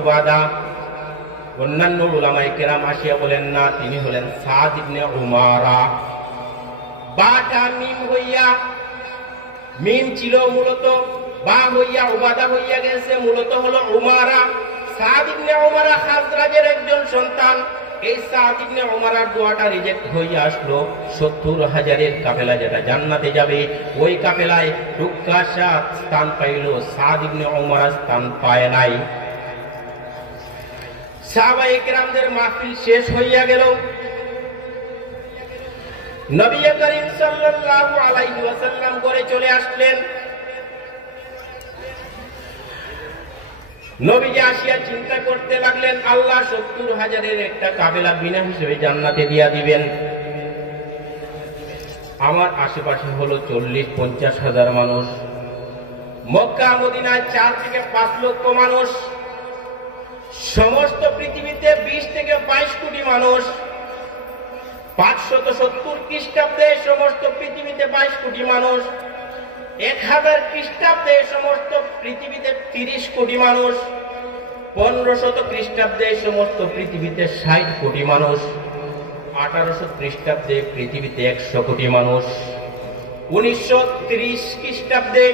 উবাদা। অন্যান্য উলামায়ে কেরাম আসিয়া বলেন না, তিনি হলেন সাদ ইবনে উমারা। বাটা মিম হইয়া, মিম ছিল মূলত বা হইয়া উবাদা হইয়া গেছে, মূলত হলো উমারা। সাদ ইবনে উমারা খাজরাজের একজন সন্তান। এই সাদ ইবনে উমারার দোয়াটা রিজেক্ট হইয়া আসলো। 70,000-এর কাফেলা যেটা জান্নাতে যাবে, ওই কাফেলায় টুক্কাশা স্থান পাইল, সাদ ইবনে উমারা স্থান পায় নাই। সাহাবায়ে কেরামদের মাহফিল শেষ হইয়া গেল। নবী করিম সাল্লাল্লাহু আলাইহি ওয়াসাল্লাম করে চলে আসলেন। নবীজি আসিয়া চিন্তা করতে লাগলেন, আল্লাহ 70,000-এর একটা কাফেলা বিনা হিসেবে জান্নাতে দিয়া দিবেন। আমার আশেপাশে হলো 40-50,000 মানুষ। মক্কা মদিনায় 4 থেকে 5 লক্ষ মানুষ। সমস্ত পৃথিবীতে 20 থেকে 22 কোটি মানুষ। 570 খ্রিস্টাব্দে সমস্ত পৃথিবীতে 22 কোটি মানুষ। 1000 খ্রিস্টাব্দে সমস্ত পৃথিবীতে 30 কোটি মানুষ। 1500 খ্রিস্টাব্দে সমস্ত পৃথিবীতে 60 কোটি মানুষ। 1800 খ্রিস্টাব্দে পৃথিবীতে 100 কোটি মানুষ। 1930 খ্রিস্টাব্দে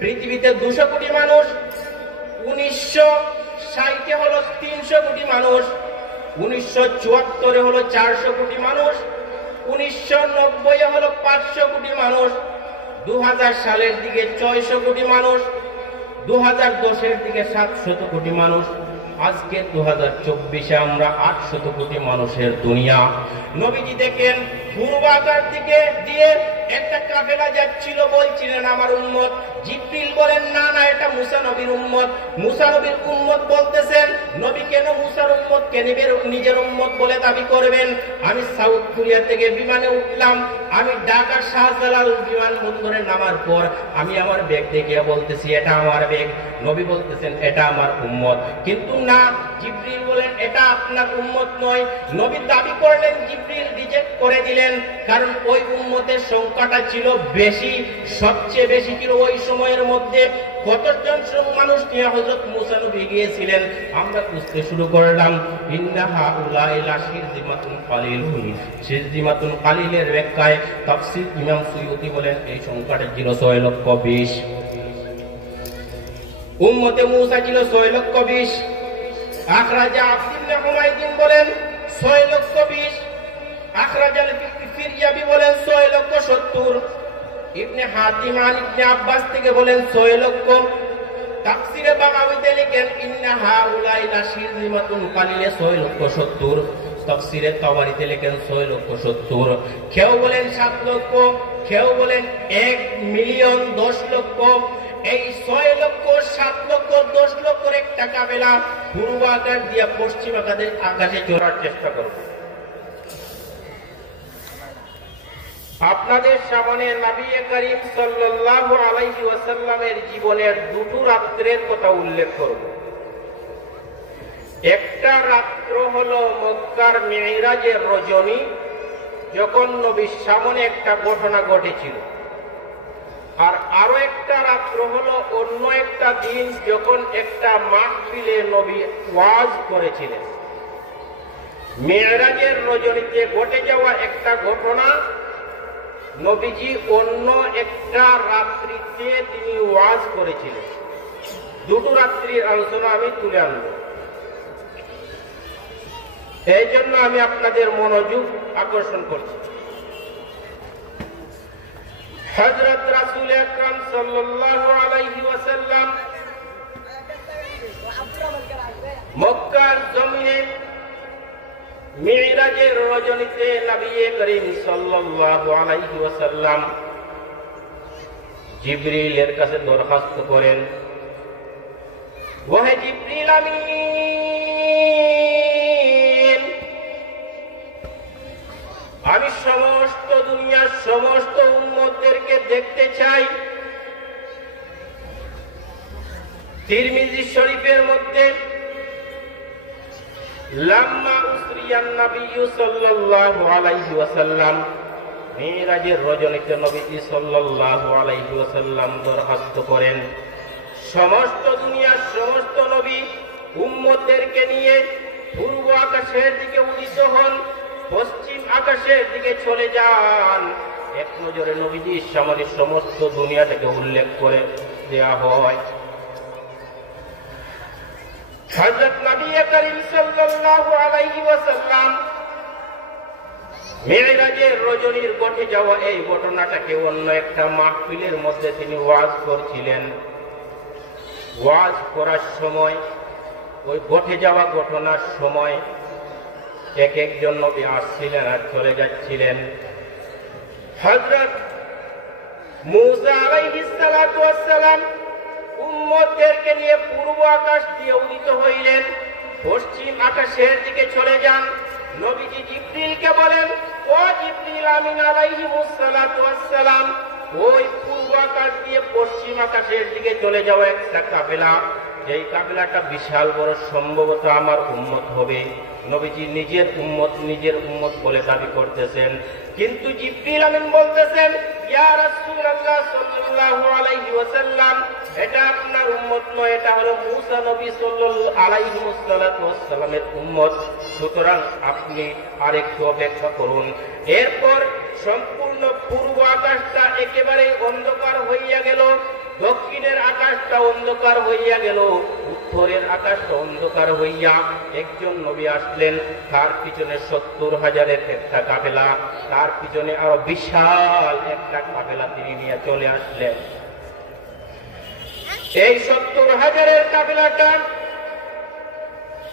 পৃথিবীতে 200 কোটি মানুষ। 1960-এ হলো 300 কোটি মানুষ। 1974-এ হলো 400 কোটি মানুষ। 1990-এ হলো 500 কোটি মানুষ। 2000 সালের দিকে 600 কোটি মানুষ। 2010-এর দিকে 700 কোটি মানুষ। আজকে 2024-এ আমরা 800 কোটি মানুষের দুনিয়া। নবীজি দেখেন পূর্বাকার দিকে দিয়ে একটা কাফেলা যাচ্ছিল, বলছিলেন আমার উম্মত। জিবরিল বলেন না না, এটা মুসা নবীর উম্মত। মুসা নবীর উম্মত বলতেছেন, নবী কেন মুসার উম্মত কে নিজের উম্মত বলে দাবি করবেন? আমি সাউথ কোরিয়া থেকে বিমানে উঠলাম, আমি ঢাকার শাহজালাল বিমানবন্দরে নামার পর আমি আমার ব্যাগ দেখিয়ে বলতেছি এটা আমার ব্যাগ। নবী বলতেছেন এটা আমার উম্মত, কিন্তু না, জিবরিল বলেন এটা আপনার উম্মত নয়। নবী দাবি করলেন, জিবরিল রিজেক্ট করে দিলেন, কারণ ওই উম্মতের সংখ্যাটা ছিল বেশি, সবচেয়ে বেশি ছিল ওই সময়ের মধ্যে। কতজন মানুষ নিয়ে হযরত মুসা নবী গিয়েছিলেন? আমরা বুঝতে শুরু করলাম, ইন্নাহা উলাইলা শিরজিমাতুন কালিলুন। শিরজিমাতুন কালিলের ব্যাখ্যায় তাফসীর ইমাম সুয়ুতী বলেন এই সংখ্যাটা ছিল 6,20,000। উম্মতে মুসা ছিল 6,20,000। আখরাজা আব্দুল্লাহ হুমায়দিন বলেন 6,20,000। আখরাজাল ফিরয়াবি বলেন 6,70,000। ইবনে হাতিম আন ইবনে আব্বাস থেকে বলেন 6,00,000। তাফসীরে বাগাবীতে লিখেন ইন্নাহা উলাইলা শিরজিমাতুন কালিলে 6,70,000। তাফসীরে তাবারিতে লিখেন 6,70,000। কেউ বলেন 7 লক্ষ, কেউ বলেন 1,000,000 10 লক্ষ। এই 6 লক্ষ, 7 লক্ষ, 10 লক্ষের একটা কাফেলা পূর্ব আকাশ দিয়া পশ্চিম আকাশে চড়ার চেষ্টা করব। আপনাদের সামনে নবী করিম সাল্লাল্লাহু আলাইহি ওয়াসাল্লামের জীবনের 2টো রাত্রের কথা উল্লেখ করব। একটা রাত্র হলো মক্কার মিরাজের রজনী, যখন নবীর সামনে একটা ঘটনা ঘটেছিল। আর আরো একটা রাত্র হলো অন্য একটা দিন, যখন একটা মাহফিলে নবী ওয়াজ করেছিলেন। মিরাজের রজনীতে ঘটে যাওয়া একটা ঘটনা, নবীজি অন্য একটা রাত্রিতে তিনি ওয়াজ করেছিলেন। 2টো রাত্রির আলোচনা আমি তুলে আনব, এই জন্য আমি আপনাদের মনোযোগ আকর্ষণ করছি। হযরত রাসূল আকরাম সাল্লাল্লাহু আলাইহি ওয়াসাল্লাম মক্কার জমিনে মিরাজের রজনীতে নবী করিম সাল্লাল্লাহু আলাইহি ওয়াসাল্লাম জিবরিলের কাছে দরখাস্ত করেন, ওহে জিবরিল আমিন, আমি সমস্ত দুনিয়ার সমস্ত উম্মতদেরকে দেখতে চাই। তিরমিজি শরীফের মধ্যে লাম্মা উসরিয়ান নবী সাল্লাল্লাহু আলাইহি ওয়াসাল্লাম, মিরাজের রজনীতে নবী সাল্লাল্লাহু আলাইহি ওয়াসাল্লাম দরখাস্ত করেন, সমস্ত দুনিয়ার সমস্ত নবী উম্মতদেরকে নিয়ে পূর্ব আকাশের দিকে উদিত হন, পশ্চিম আকাশের দিকে চলে যান। এক নজরে নবীজির সামনে সমস্ত দুনিয়াটাকে উল্লেখ করে দেয়া হয়। হযরত নবী করিম সাল্লাল্লাহু আলাইহি ওয়াসাল্লাম মেরাজের রজনীর ঘটে যাওয়া এই ঘটনাটাকে অন্য একটা মাহফিলের মধ্যে তিনি ওয়াজ করছিলেন। ওয়াজ করার সময় ওই ঘটে যাওয়া ঘটনার সময় এক একজন নবী আসছিলেন আর চলে যাচ্ছিলেন। হযরত মূসা আলাইহিস সালাতু ওয়াস সালাম উম্মতদেরকে নিয়ে পূর্ব আকাশ দিয়ে উদিত হইলেন, পশ্চিম আকাশের দিকে চলে যান। নবীজি জিবরিলকে বলেন, ও জিবরিল আমিন আলাইহিস সালাতু ওয়াস সালাম, ওই পূর্ব আকাশ দিয়ে পশ্চিম আকাশের দিকে চলে যাওয়া একটা কাফেলা, যেই কাফেলাটা বিশাল বড়, সম্ভবত আমার উম্মত হবে। নবীজি নিজের উম্মত বলে দাবি করতেছেন, কিন্তু জিবরিল আমিন বলতেছেন, ইয়া রাসূলুল্লাহ সাল্লাল্লাহু আলাইহি ওয়াসাল্লাম, এটা আপনার উম্মত নয়, এটা হলো মূসা নবী সাল্লাল্লাহু আলাইহি ওয়াসাল্লামের উম্মত, সুতরাং আপনি আরেকটু অপেক্ষা করুন। এরপর সম্পূর্ণ পূর্ব আকাশটা একেবারে অন্ধকার হইয়া গেল, দক্ষিণের আকাশটা অন্ধকার হইয়া গেল, উত্তরের আকাশটা অন্ধকার হইয়া একজন নবী আসলেন, তার পিছনে 70,000-এর একটা কাফেলা, তার পিছনে আরো বিশাল একটা কাফেলা তিনি নিয়ে চলে আসলেন। এই 70,000-এর কাফেলাটা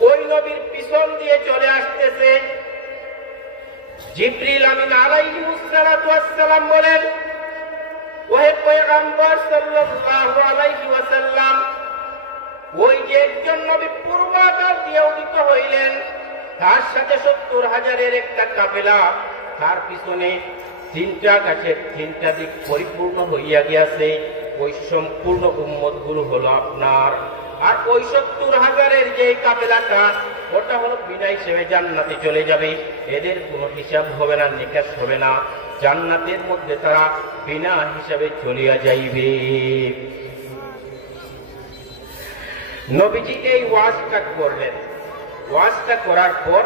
ওই নবীর পিছন দিয়ে চলে আসতেছে। জিবরিল আমিন আলাইহিস সালাতু ওয়াস সালাম বলেন, ওহে পয়গম্বর সাল্লাল্লাহু আলাইহি ওয়াসাল্লাম, ওই যে একজন নবী পূর্ব আকাশ দিয়ে উদিত হইলেন, তার সাথে 70,000-এর একটা কাফেলা, তার পিছনে তিনটা আকাশের তিনটা দিক পরিপূর্ণ হইয়া গিয়াছে। ওই সম্পূর্ণ উম্মতগুলো হলো আপনার। আর ওই 70,000-এর যে কাফেলাটা, ওটা হলো বিনা হিসেবে জান্নাতে চলে যাবে, এদের কোনো হিসাব হবে না, নিকাশ হবে না, জান্নাতের মধ্যে তারা বিনা হিসাবে চলিয়া যাইবে। নবীজি এই ওয়াজটা করলেন। ওয়াজটা করার পর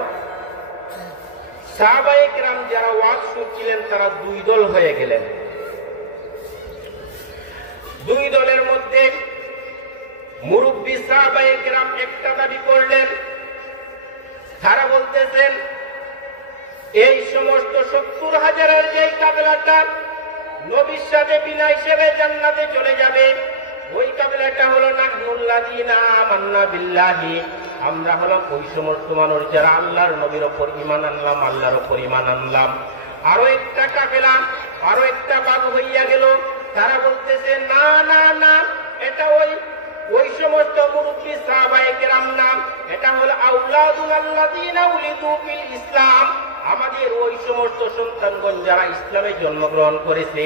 সাহাবায়ে কেরাম যারা ওয়াজ শুনছিলেন তারা দুই দল হয়ে গেলেন। দুই দলের মধ্যে মুরব্বী সাহাবায়ে কেরাম একটা দাবি করলেন, তারা বলতেছেন, এই সমস্ত 70,000-এর যে কাফেলাটা নবীর সাথে বিনা হিসেবে জান্নাতে চলে যাবে, ওই কাফেলাটা হলো নাহনুল্লাযীনা আমান্না বিল্লাহি, আমরা হলাম ওই সমস্ত মানুষ যারা আল্লাহর নবীর উপর ঈমান আনলাম, আল্লাহর উপর ঈমান আনলাম। আরো একটা কাফেলা, আরো একটা ভাগ হইয়া গেল, তারা বলতেছে, না না না, এটা ওই সমস্ত মুরব্বী সাহাবায়ে কেরাম না, এটা হলো আউলাদুল্লাযীনা উলিদু ফিল ইসলাম, আমাদের ওই সমস্ত সন্তানগণ যারা ইসলামে জন্মগ্রহণ করেছে,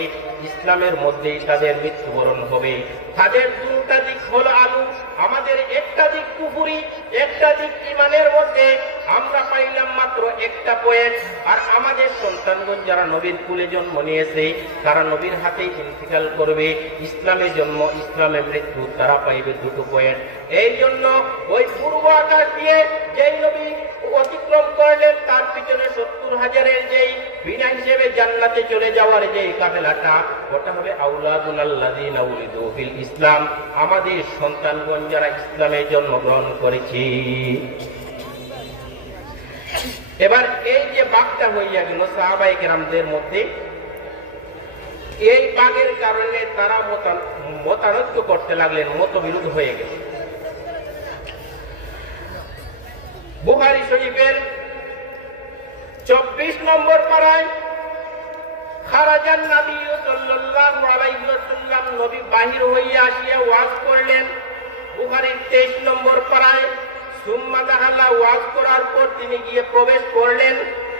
ইসলামের মধ্যেই তাদের মৃত্যুবরণ হবে। তাদের দুটা দিক হলো আলু, আমাদের একটা দিক কুফরি, একটা দিক ঈমানের মধ্যে, আমরা পাইলাম মাত্র একটা পয়েন্ট। আর আমাদের সন্তানগণ যারা নবীর কুলে জন্ম নিয়েছে, তারা নবীর হাতেই ইন্তিকাল করবে, ইসলামে জন্ম, ইসলামে মৃত্যু, তারা পাইবে 2 পয়েন্ট। এই জন্য ওই পূর্ব আকাশ দিয়ে যেই নবী অতিক্রম করলেন, তার পিছনে 70,000-এর যেই বিনা হিসেবে জান্নাতে চলে যাওয়ার যেই কাফেলাটা, ওটা হবে আউলাদুল্লাযীনা উলিদু ফিল ইসলাম, আমাদের সন্তানগণ যারা ইসলামে জন্মগ্রহণ করেছে। এবার এই যে ভাগটা হইয়া গেল সাহাবায়ে কেরামদের মধ্যে, এই ভাগের কারণে তারা মতানৈক্য করতে লাগলেন, মতবিরোধ হয়ে গেল। বুখারী শরীফের 24 নম্বর পারায় খারাজান নবী সাল্লাল্লাহু আলাইহি ওয়াসাল্লাম, নবী বাহির হইয়া আসিয়া ওয়াজ করলেন। বুখারীর 23 নম্বর পারায় সুম্মা দাখালা, ওয়াজ করার পর তিনি গিয়ে প্রবেশ করলেন।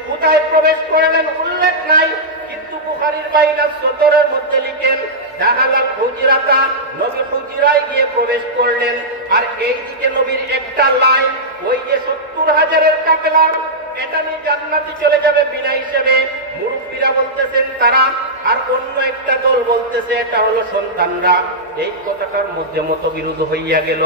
কোথায় প্রবেশ করলেন উল্লেখ নাই, কিন্তু বুখারীর বাইনা সদরের মধ্যে লিখেন দাখালা হুজরাতা, নবী হুজরায় গিয়ে প্রবেশ করলেন। আর এই দিকে নবীর একটা লাইন, ওই যে 70 70,000-এর কাফেলা, এটা নিয়ে জান্নাতে চলে যাবে বিনা হিসেবে। মুরব্বীরা বলতেছেন তারা, আর অন্য একটা দল বলতেছে এটা হলো সন্তানরা। এই কথাটার মধ্যে মতবিরোধ হইয়া গেল।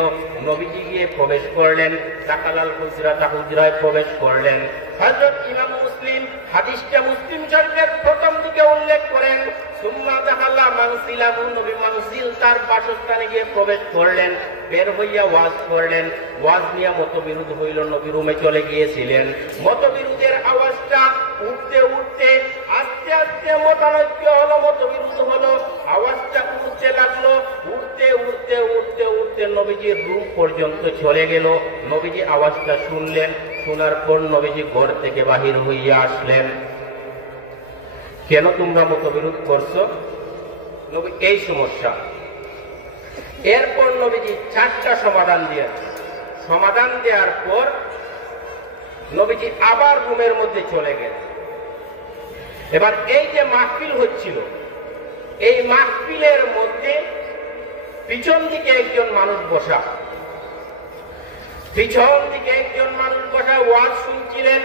নবীজি গিয়ে প্রবেশ করলেন, দাখালাল হুজরাতা, হুজরায় প্রবেশ করলেন। হযরত ইমাম মুসলিম হাদিসটা মুসলিম শরীফের প্রথম দিকে উল্লেখ করেন, সুম্মা দাখালা মানসিলাহু, নবী মানসিল তার বাসস্থানে গিয়ে প্রবেশ করলেন, বের হইয়া ওয়াজ করলেন। ওয়াজ নিয়ে মতবিরোধ হইল, নবী রুমে চলে গিয়েছিলেন। মতবিরোধের আওয়াজটা উঠতে উঠতে আস্তে আস্তে মতানৈক্য হলো, মতবিরোধ হলো, আওয়াজটা উঠতে লাগলো। উঠতে উঠতে উঠতে উঠতে নবীজির রুম পর্যন্ত চলে গেল। নবীজি আওয়াজটা শুনলেন, শোনার পর নবীজি ঘর থেকে বাহির হইয়া আসলেন। কেন তোমরা মতবিরোধ করছো? নবী এই সমস্যা। এরপর নবীজি 4টা সমাধান দিয়েছেন। সমাধান দেওয়ার পর নবীজি আবার রুমের মধ্যে চলে গেলেন। এবার এই যে মাহফিল হচ্ছিল, এই মাহফিলের মধ্যে পিছন দিকে একজন মানুষ বসা, পিছন দিকে একজন মানুষ বসা ওয়াজ শুনছিলেন।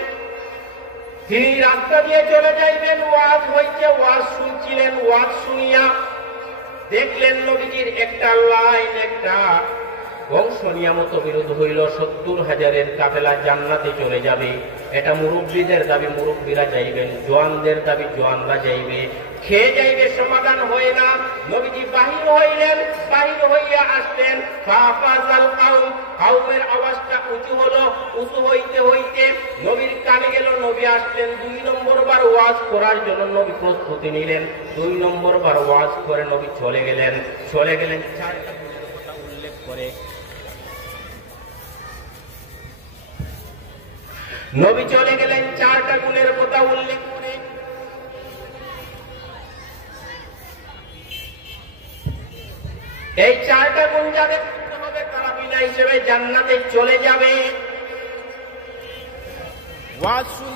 তিনি রাস্তা দিয়ে চলে যাইবেন, ওয়াজ হইছে, ওয়াজ শুনছিলেন। ওয়াজ শুনিয়া দেখলেন নবীজির একটা লাইন, একটা অংশ নিয়ে মতবিরোধ হইল। 70,000-এর কাফেলা জান্নাতে চলে যাবে, এটা মুরব্বীদের দাবি, মুরব্বীরা যাইবেন। জওয়ানদের দাবি, জওয়ানরা যাইবে। খেয়ে যাইবে, সমাধান হয় না। নবীজি বাহির হইলেন, বাহির হইয়া আসলেন। ফাফাজাল কাউম, কাউমের আওয়াজটা উঁচু হলো। উঁচু হইতে হইতে নবীর কানে গেল। নবী আসলেন 2 নম্বর বার ওয়াজ করার জন্য। নবী প্রস্তুতি নিলেন। 2 নম্বর বার ওয়াজ করে নবী চলে গেলেন। 4টা কথা উল্লেখ করে নবী চলে গেলেন। 4টা গুণের কথা উল্লেখ করে এই 4টা গুণ যাদের করতে হবে তারা বিনা হিসেবে জান্নাতে চলে যাবে। ওয়াজ শুন,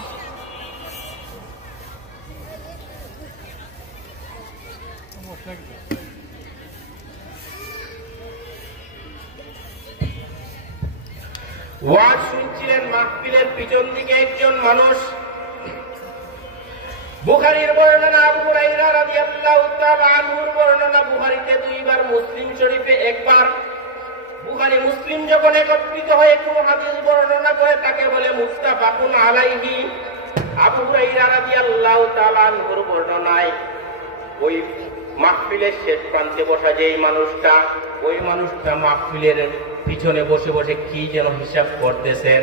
ওয়াজ শুনছিলেন। মাহফিলের পিছন দিকে একজন মানুষ। বুখারীর বর্ণনা, আবু হুরায়রা রাদিয়াল্লাহু তাআলা আনহুর বর্ণনা, বুখারীতে 2 বার, মুসলিম শরীফে 1 বার। বুখারী মুসলিম যখন একত্রিত হয়ে কোনো হাদিস বর্ণনা করে তাকে বলে মুত্তাফাকুন আলাইহি। আবু হুরায়রা রাদিয়াল্লাহু তাআলা আনহুর বর্ণনায় ওই মাহফিলের শেষ প্রান্তে বসা যেই মানুষটা, ওই মানুষটা মাহফিলের পিছনে বসে বসে কি যেন হিসাব করতেছেন।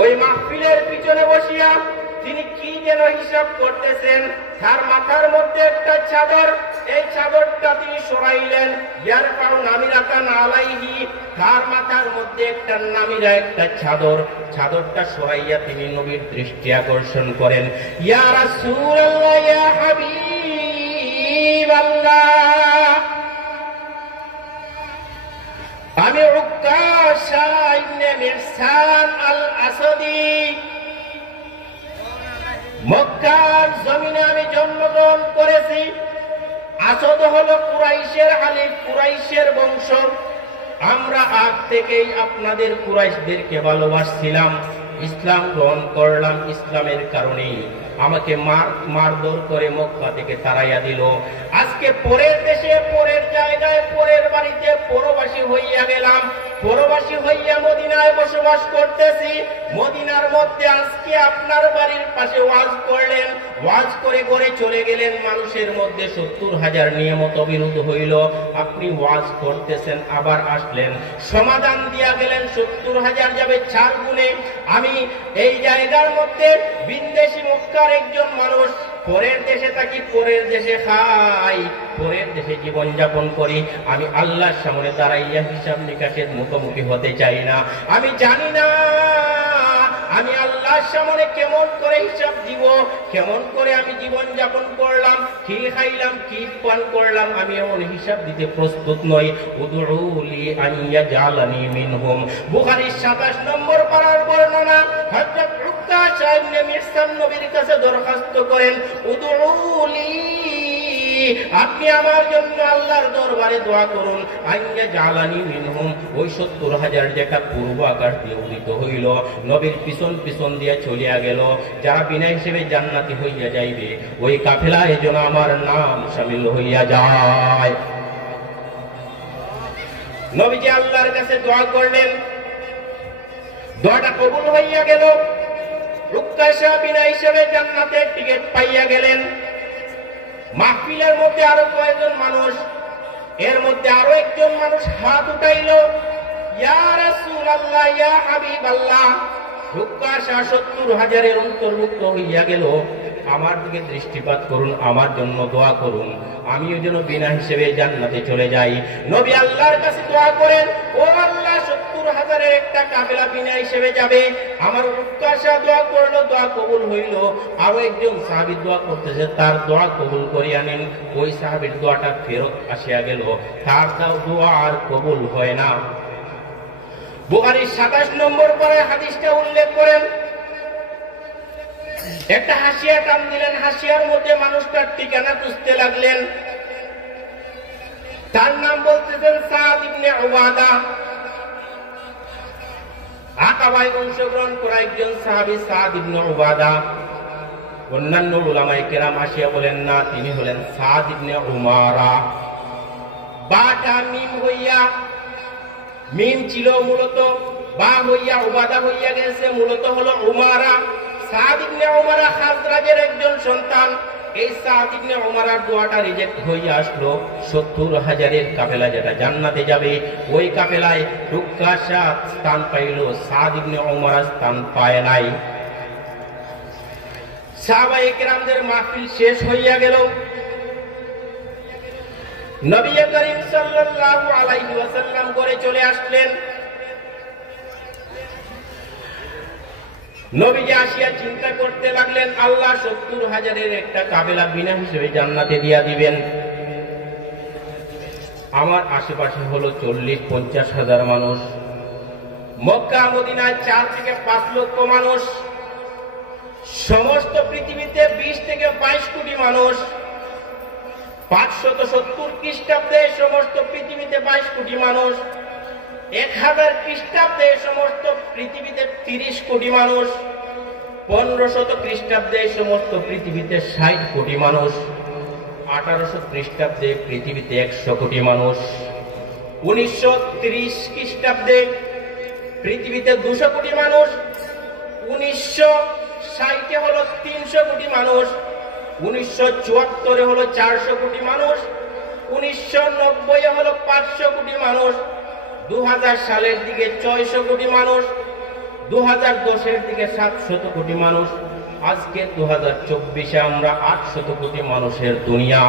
ওই মাহফিলের পিছনে বসিয়া তিনি কি যেন হিসাব করতেছেন। তার মাথার মধ্যে একটা চাদর, এই চাদরটা তিনি সরাইলেন। ইয়ারফাউ নামিরাতান আলাইহি, তার মাথার মধ্যে একটা নামিরা, একটা চাদর। চাদরটা সরাইয়া তিনি নবীর দৃষ্টি আকর্ষণ করেন। ইয়া রাসূলুল্লাহ, ইয়া হাবিবাল্লাহ, আমি উকাশা ইবনে মিহসান আল আসাদি, মক্কার জমিনে আমি জন্মগ্রহণ করেছি। আসাদ হলো কুরাইশের হালিফ, কুরাইশের বংশ। আমরা আগ থেকেই আপনাদের কুরাইশদেরকে ভালোবাসছিলাম। ইসলাম গ্রহণ করলাম, ইসলামের কারণেই আমাকে মারধর করে মক্কা থেকে তাড়াইয়া দিল। আজকে পরের দেশে, পরের জায়গায়, পরের বাড়িতে পরবাসী হইয়া গেলাম। পরবাসী হইয়া মদিনায় বসবাস করতেছি। মদিনার মধ্যে আজকে আপনার বাড়ির পাশে ওয়াজ করলেন, ওয়াজ করে ঘরে চলে গেলেন। মানুষের মধ্যে 70,000 নিয়ে মতবিরোধ হইল। আপনি ওয়াজ করতেছেন, আবার আসলেন, সমাধান দিয়া গেলেন। 70,000 যাবে 4 গুণে। আমি এই জায়গার মধ্যে বিন্দেশি মক্কার একজন মানুষ, পরের দেশে থাকি, পরের দেশে খাই, পরের দেশে জীবন যাপন করি। আমি আল্লাহর সামনে দাঁড়াইয়া হিসাব নিকাশের মুখোমুখি হতে চাই না। আমি জানি না আমি আল্লাহর সামনে কেমন করে হিসাব দিব, কেমন করে আমি জীবন যাপন করলাম, কি খাইলাম, কি পান করলাম, আমি এমন হিসাব দিতে প্রস্তুত নই। উদউলি আন ইয়াজআলানি মিনহুম। বুখারীর 27 নম্বর পারার বর্ণনা, হযরত উকাশা ইবনে মিহসান নবীর কাছে দরখাস্ত করেন, উদউলি আপনি আমার জন্য আল্লাহর দরবারে দোয়া করুন আইয়া জালানি মিনহুম। ওই 70,000 যেটা পূর্ব আকাশ দিয়ে উদিত হইল, নবীর পিছন পিছন দিয়ে চলিয়া গেল, যারা বিনা হিসেবে জান্নাতি হইয়া যাইবে ওই কাফেলায় যেন আমার নাম শামিল হইয়া যায়। নবীজি আল্লাহর কাছে দোয়া করলেন, দোয়াটা কবুল হইয়া গেল। রুক্কাশা বিনা হিসেবে জান্নাতের টিকিট পাইয়া গেলেন। মাহফিলের মধ্যে আরো কয়েকজন মানুষ, এর মধ্যে আরো একজন মানুষ হাত উঠাইল, ইয়া রাসূলুল্লাহ, ইয়া হাবিবাল্লাহ। রুক্কাশা 70,000-এর অন্তর্ভুক্ত হইয়া গেল। আমার দিকে দৃষ্টিপাত করুন, আমার জন্য দোয়া করুন, আমিও যেন বিনা হিসেবে জান্নাতে চলে যাই। নবী আল্লাহর কাছে দোয়া করেন, ও আল্লাহ, 70,000-এর একটা কাফেলা বিনা হিসেবে যাবে। আমার রুক্কাশা দোয়া করলো, দোয়া কবুল হইল। আরো একজন সাহাবী দোয়া করতেছে, তার দোয়া কবুল করিয়া নিন। ওই সাহাবীর দোয়াটা ফেরত আসিয়া গেল, তার দোয়া আর কবুল হয় না। বুখারীর 27 নম্বর পরে হাদিসটা উল্লেখ করেন, একটা হাসিয়া টান দিলেন, হাসিয়ার মধ্যে মানুষটার ঠিকানা খুঁজতে লাগলেন। তার নাম বলতেছেন সাদ ইবনে উবাদা। আকাবায় অংশগ্রহণ করা একজন সাহাবী সাদ ইবনে উবাদা। অন্যান্য উলামায়ে কেরাম আসিয়া বলেন, না, তিনি হলেন সাদ ইবনে উমারা। বাটা মিম হইয়া, মিম ছিল মূলত বা হইয়া উবাদা হইয়া গেছে, মূলত হলো উমারা। সাদ ইবনে উমারা খাজরাজের একজন সন্তান। এই সাদ ইবনে উমারার দোয়াটা রিজেক্ট হইয়া আসলো। 70,000-এর কাফেলা যেটা জান্নাতে যাবে, ওই কাফেলায় রুক্কাশা স্থান পাইল, সাদ ইবনে উমারা স্থান পায় নাই। সাহাবায়ে কেরামদের মাহফিল শেষ হইয়া গেল। নবী করিম সাল্লাল্লাহু আলাইহি ওয়াসাল্লাম ঘরে চলে আসলেন। নবীজি আসিয়া চিন্তা করতে লাগলেন, আল্লাহ 70,000-এর একটা কাফেলা বিনা হিসেবে জান্নাতে দিয়া দিবেন। আমার আশেপাশে হলো 40-50,000 মানুষ। মক্কা মদিনায় 4 থেকে 5 লক্ষ মানুষ। সমস্ত পৃথিবীতে 20 থেকে 22 কোটি মানুষ। 570 খ্রিস্টাব্দে সমস্ত পৃথিবীতে 22 কোটি মানুষ। 1000 খ্রিস্টাব্দে সমস্ত পৃথিবীতে 30 কোটি মানুষ। 1500 খ্রিস্টাব্দে সমস্ত পৃথিবীতে 60 কোটি মানুষ। 1800 খ্রিস্টাব্দে পৃথিবীতে 100 কোটি মানুষ। 1930 খ্রিস্টাব্দে পৃথিবীতে 200 কোটি মানুষ। 1960-এ হলো 300 কোটি মানুষ। 1974-এ হলো 400 কোটি মানুষ। 1990-এ হলো 500 কোটি মানুষ। 2000 সালের দিকে 600 কোটি মানুষ। 2010-এর দিকে 700 কোটি মানুষ। আজকে 2024-এ আমরা 800 কোটি মানুষের দুনিয়া।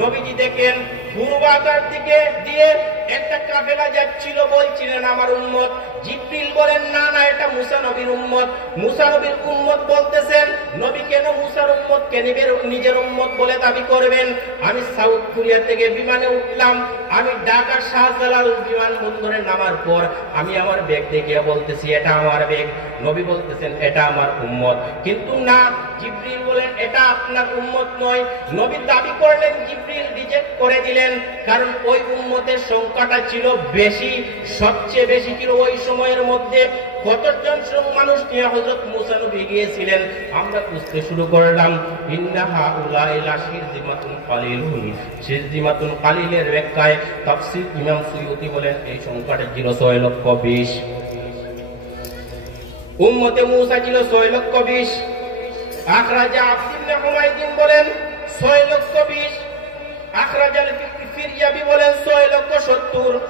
নবীজি দেখেন পূর্বাকার দিকে দিয়ে একটা কাফেলা যাচ্ছিল, বলছিলেন আমার উম্মত। জিবরিল বলেন, না না, এটা মুসা নবীর উম্মত। মুসা নবীর উম্মত বলতেছেন, নবী কেন মুসার উম্মত কে নিজের উম্মত বলে দাবি করবেন? আমি সাউথ কোরিয়া থেকে বিমানে উঠলাম, আমি ঢাকার শাহজালাল বিমানবন্দরে নামার পর আমি আমার ব্যাগ দেখিয়ে বলতেছি এটা আমার ব্যাগ। নবী বলতেছেন এটা আমার উম্মত, কিন্তু না, জিবরিল বলেন এটা আপনার উম্মত নয়। নবী দাবি করলেন, জিবরিল রিজেক্ট করে দিলেন, কারণ ওই উম্মতের সংখ্যাটা ছিল বেশি, সবচেয়ে বেশি ছিল ওই সময়ের মধ্যে। কতজন মানুষ নিয়ে হযরত মুসা নবী গিয়েছিলেন? আমরা বুঝতে শুরু করলাম, ইন্নাহা উলাইলা শিরজিমাতুন কালিলুন। শিরজিমাতুন কালিলের ব্যাখ্যায় তাফসীর ইমাম সুয়ুতী বলেন এই সংখ্যাটা ছিল 6,20,000। উম্মতে মুসা ছিল 6,20,000। আখরাজা আব্দ ইবনে হুমায়দিন বলেন 6,20,000। আখরাজাল ফিরয়াবি বলেন 6,70,000।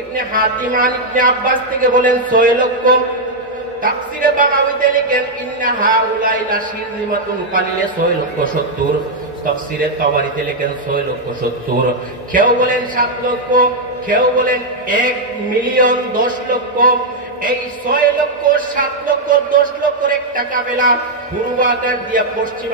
ইবনে হাতিম আন ইবনে আব্বাস থেকে বলেন 6,00,000। তাফসীরে বাগাবীতে লিখেন ইন্নাহা উলাইলা শিরজিমাতুন কালিলে 6,70,000। তাফসীরে তাবারিতে লিখেন 6,70,000। কেউ বলেন 7 লক্ষ, কেউ বলেন 1,000,000 10 লক্ষ। এই 6 লক্ষ, 7 লক্ষ, 10 লক্ষের একটা কাফেলা পূর্ব আকাশ দিয়া পশ্চিম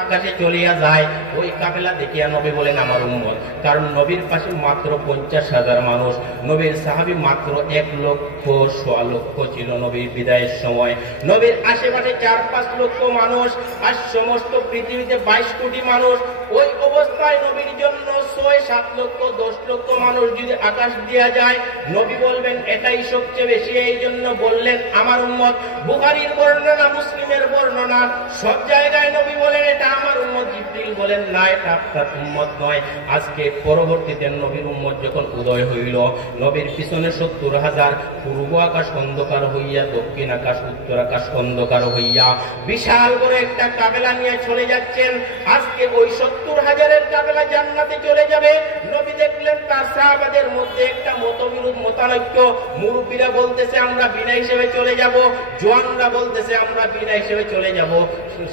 আকাশে চলিয়া যায়। ওই কাফেলা দেখিয়া নবী বলেন আমার উম্মত, কারণ নবীর পাশে মাত্র 50,000 মানুষ। নবীর সাহাবী মাত্র 1,00,000 ছিল নবীর বিদায়ের সময়। নবীর আশেপাশে 4-5 লক্ষ মানুষ, আর সমস্ত পৃথিবীতে 22 কোটি মানুষ। ওই অবস্থায় নবীর জন্য 6-7 লক্ষ 10 লক্ষ মানুষ যদি আকাশ দেয়া যায়, নবী বলবেন এটাই সবচেয়ে বেশি। এই জন্য বললেন আমার উম্মত। বুখারীর বর্ণনা, মুসলিমের বর্ণনা, সব জায়গায় নবী বলেন এটা আমার উম্মত। জিবরিল বলেন না, এটা আপনার উম্মত নয়। আজকে পরবর্তীতে নবীর উম্মত যখন উদয় হইল, নবীর পিছনে 70,000, পূর্ব আকাশ অন্ধকার হইয়া, দক্ষিণ আকাশ উত্তর আকাশ অন্ধকার হইয়া বিশাল বড় একটা কাফেলা নিয়ে চলে যাচ্ছেন। আজকে ওই 70,000-এর কাফেলা জান্নাতে চলে যাবে। নবী দেখলেন তার সাহাবাদের মধ্যে একটা মতবিরোধ, মতানৈক্য। মুরব্বীরা বলতেছে আমরা বিনা হিসেবে চলে যাব, জওয়ানরা বলতেছে আমরা বিনা হিসেবে চলে যাব।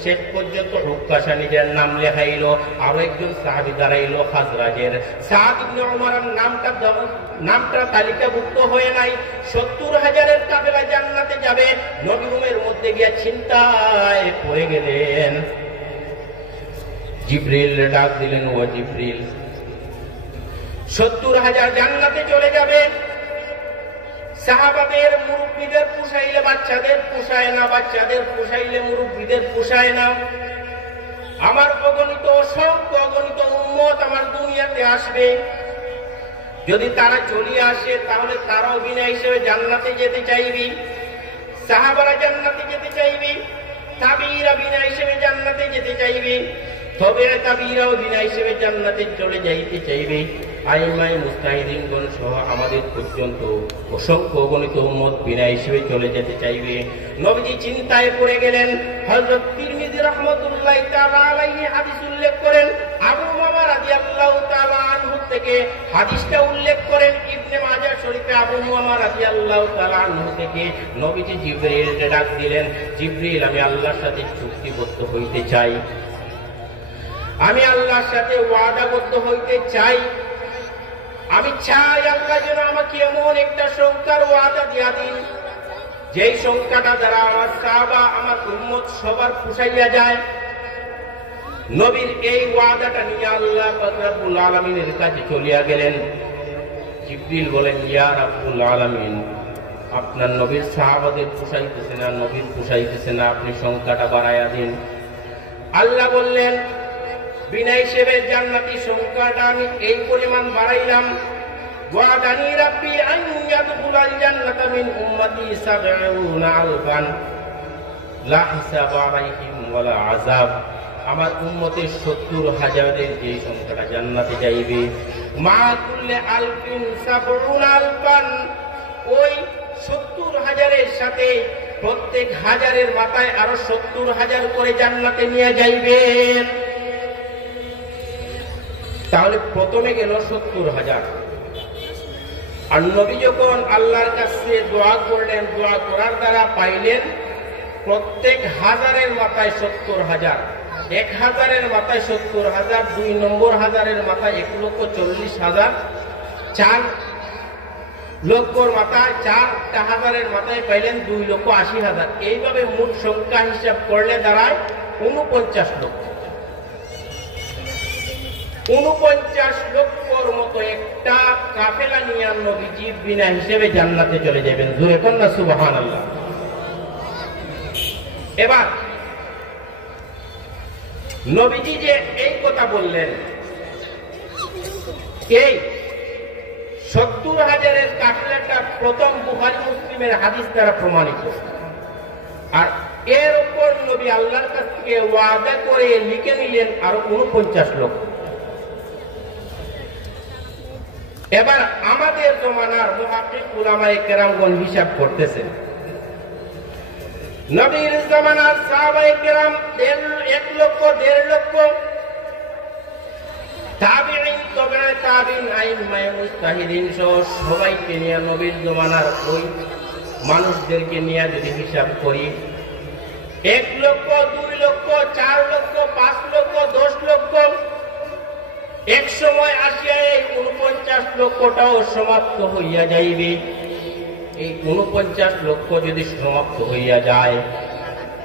শেষ পর্যন্ত হুক্কাশা নিজের নাম লেখাইল। আরো একজন সাহাবী দাঁড়াইলো খাজরাজের, সাদ ইবনে উমর। নামটা তালিকাভুক্ত হয়ে নাই। 70,000-এর কাফেলা জান্নাতে যাবে, নবী রুমের মধ্যে গিয়া চিন্তায় পড়ে গেলেন। জিবরিল ডাক দিলেন, ও জিবরিল, 70,000 জান্নাতে চলে যাবে। সাহাবাদের মুরব্বীদের পোষাইলে বাচ্চাদের পোষায় না, বাচ্চাদের পোষাইলে মুরব্বীদের পোষায় না। আমার অগণিত, অসংখ্য অগণিত উম্মত আমার দুনিয়াতে আসবে। যদি তারা চলে আসে তাহলে তারাও বিনা হিসেবে জান্নাতে যেতে চাইবে। সাহাবারা জান্নাতে যেতে চাইবে, তাবিঈরা বিনা হিসেবে জান্নাতে যেতে চাইবে, তবে তাবিঈরাও বিনা হিসেবে জান্নাতে চলে যাইতে চাইবে। আইমায়ে মুজতাহিদিনগণ সহ আমাদের পর্যন্ত অসংখ্য অগণিত উম্মত বিনা হিসেবে চলে যেতে চাইবে। নবীজি চিন্তায় পড়ে গেলেন। হযরত তিরমিজি রাহমাতুল্লাহি তাআলা আলাইহি হাদিস উল্লেখ করেন, আবু উমামা রাদিয়াল্লাহু তাআলা আনহু থেকে হাদিসটা উল্লেখ করেন ইবনে মাজাহ শরীফে। আবু উমামা রাদিয়াল্লাহু তাআলা আনহু থেকে নবীজি জিবরিলকে ডাক দিলেন, জিবরিল, আমি আল্লাহর সাথে চুক্তিবদ্ধ হইতে চাই, আমি আল্লাহর সাথে ওয়াদাবদ্ধ হইতে চাই। আমি চাই আল্লাহ যেন আমাকে এমন একটা সংখ্যার ওয়াদা দিয়া দিন, যেই সংখ্যাটা দ্বারা আমার সাহাবা, আমার উম্মত সবার পুষাইয়া যায়। নবীর এই ওয়াদাটা নিয়ে আল্লাহ পাক রব্বুল আলামিনের কাছে চলিয়া গেলেন। জিবরিল বলেন, ইয়া রাব্বুল আলামিন, আপনার নবীর সাহাবাদের পুষাইতেছে না, নবীর পুষাইতেছে না, আপনি সংখ্যাটা বাড়াইয়া দিন। আল্লাহ বললেন, বিনা হিসেবে জান্নাতি সংখ্যাটা আমি এই পরিমাণ বাড়াইলাম। ওয়াদানি রাব্বি আন ইয়াদখুলাল জান্নাতা মিন উম্মতি 70,000 লা হিসাবা আলাইহিম ওয়ালা আযাব। আমার উম্মতের 70,000-এর যে সংখ্যাটা জান্নাতে যাইবে, মা কুল্লি আলফিন 70,000, ওই 70,000-এর সাথে প্রত্যেক হাজারের মাথায় আরো 70,000 করে জান্নাতে নিয়ে যাইবেন। তাহলে প্রথমে গেল 70,000। আর নবী যখন আল্লাহর কাছে দোয়া করলেন, দোয়া করার দ্বারা পাইলেন প্রত্যেক হাজারের মাথায় 70,000, 1,000-এর মাথায় 70,000, 2 নম্বর হাজারের মাথায় 1,40,000, 4 লক্ষর মাথায় 4টা হাজারের মাথায় পাইলেন 2,80,000। এইভাবে মোট সংখ্যা হিসাব করলে দাঁড়ায় 49 লক্ষ। 49 লক্ষর মতো একটা কাফেলা নিয়ে নবীজি বিনা হিসেবে জান্নাতে চলে যাবেন। জোরে কন্যা সুবহানাল্লাহ। এবার নবীজি যে এই কথা বললেন, এই 70,000-এর কাফেলাটা প্রথম বুখারী মুসলিমের হাদিস দ্বারা প্রমাণিত। আর এর উপর নবী আল্লাহর কাছ থেকে ওয়াদা করে লিখে নিলেন আরো 49 লক্ষ। এবার আমাদের জমানার মুহাক্কিক উলামায়ে কেরামগণ হিসাব করতেছেন, নবীর জমানার সাহাবায়ে কেরাম 1 লক্ষ, 1.5 লক্ষ, তাবিঈন, তাবিঈ তাবিঈন, আইম্মায়ে মুজতাহিদিন সহ সবাইকে নিয়ে নবীর জমানার ওই মানুষদেরকে নিয়ে যদি হিসাব করি, 1 লক্ষ, 2 লক্ষ, 4 লক্ষ, 5 লক্ষ, 10 লক্ষ, এক সময় আসিয়া এই 49 লক্ষটাও সমাপ্ত হইয়া যাইবে। এই 49 লক্ষ যদি সমাপ্ত হইয়া যায়,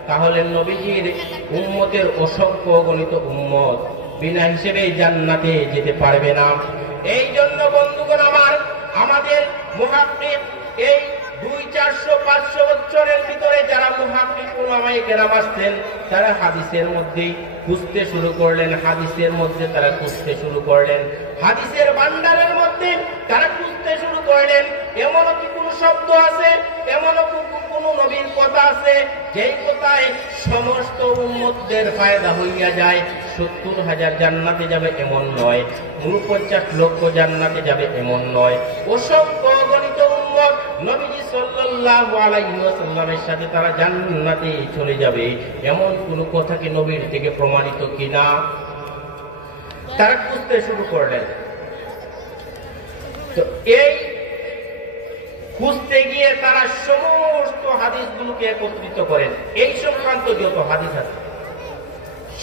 তাহলে নবীজির উম্মতের অসংখ্য গণিত উম্মত বিনা হিসেবে জান্নাতে যেতে পারবে না। এই জন্য বন্ধুগণ আমার, আমাদের মুহাক্কিক এই 2-4 400-500 বছরের ভিতরে যারা মুহাক্কিক উলামায়ে কেরাম আসছেন, তারা হাদিসের মধ্যে খুঁজতে শুরু করলেন, হাদিসের মধ্যে তারা খুঁজতে শুরু করলেন, হাদিসের ভান্ডারের মধ্যে তারা খুঁজতে শুরু করলেন। এমনও কি কোন শব্দ আছে, এমনও কোন নবীর কথা আছে যেই কথায় সমস্ত উম্মতদের ফায়দা হইয়া যায়? 70,000 জান্নাতে যাবে এমন নয়, 49 লক্ষ জান্নাতে যাবে এমন নয়। অসংখ্য গণিত উম্মত নবীজি সাল্লাল্লাহু আলাইহি ওয়াসাল্লামের সাথে তারা জান্নাতে চলে যাবে, এমন কোন কথা কি নবীর থেকে প্রমাণিত কিনা? তারা খুঁজতে শুরু করলেন। তো এই খুঁজতে গিয়ে তারা সমস্ত হাদিসগুলোকে একত্রিত করেন। এই সংক্রান্ত যত হাদিস আছে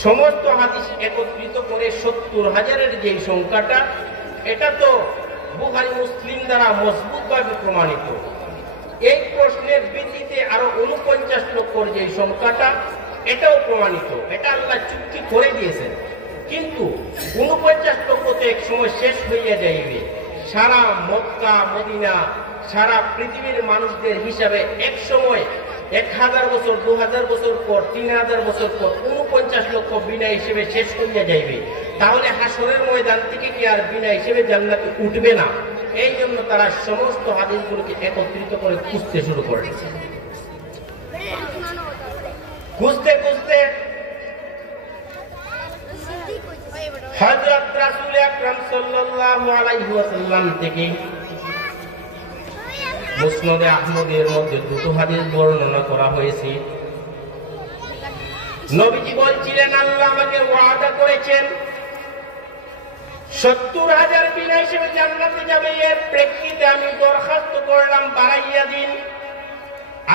সমস্ত হাদিস একত্রিত করে 70,000-এর যে সংখ্যাটা, এটা তো বুখারী মুসলিম দ্বারা মজবুতভাবে প্রমাণিত। এই প্রশ্নের ভিত্তিতে আরো 49 লক্ষর যে সংখ্যাটা, এটাও প্রমাণিত, এটা আল্লাহ চুক্তি করে দিয়েছেন। কিন্তু 49 লক্ষ তো এক সময় শেষ হইয়া যাইবে। সারা মক্কা মদিনা, সারা পৃথিবীর মানুষদের হিসাবে এক সময় 1000 বছর, 2000 বছর পর, 3000 বছর পর 49 লক্ষ বিনা হিসেবে শেষ হইয়া যাইবে। তাহলে হাসরের ময়দান থেকে কি আর বিনা হিসেবে জান্নাতে উঠবে না? এই জন্য তারা সমস্ত হাদিসগুলোকে একত্রিত করে খুঁজতে শুরু করেছে। খুঁজতে খুঁজতে হযরত রাসূল আকরাম সাল্লাল্লাহু আলাইহি ওয়াসাল্লাম থেকে মুসনাদে আহমদের মধ্যে দুটো হাদিস বর্ণনা করা হয়েছে। নবীজি বলছিলেন, আল্লাহ আমাকে ওয়াদা করেছেন 70,000 বিনা হিসেবে জান্নাতে যাবে। এর প্রেক্ষিতে আমি দরখাস্ত করলাম বাড়াইয়া দিন।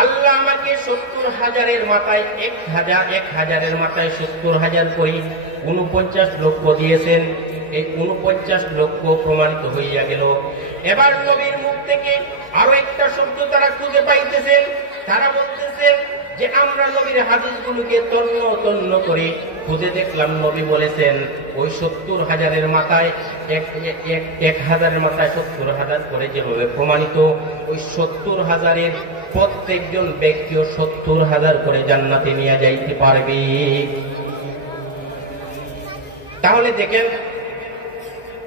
আল্লাহ আমাকে 70,000-এর মাথায় 1,000-এর মাথায় 70,000 করে 49 লক্ষ দিয়েছেন। এই 49 লক্ষ প্রমাণিত হইয়া গেল। এবার নবীর মুখ থেকে আরো একটা শব্দ তারা খুঁজে পাইতেছেন। তারা বলতেছেন যে আমরা নবীর হাদিসগুলোকে তন্ন তন্ন করে খুঁজে দেখলাম, নবী বলেছেন ওই 70,000-এর মাথায় 1,000-এর মাথায় 70,000 করে যেভাবে প্রমাণিত, ওই 70,000-এর প্রত্যেকজন ব্যক্তিও 70,000 করে জান্নাতে নিয়ে যাইতে পারবে। তাহলে দেখেন,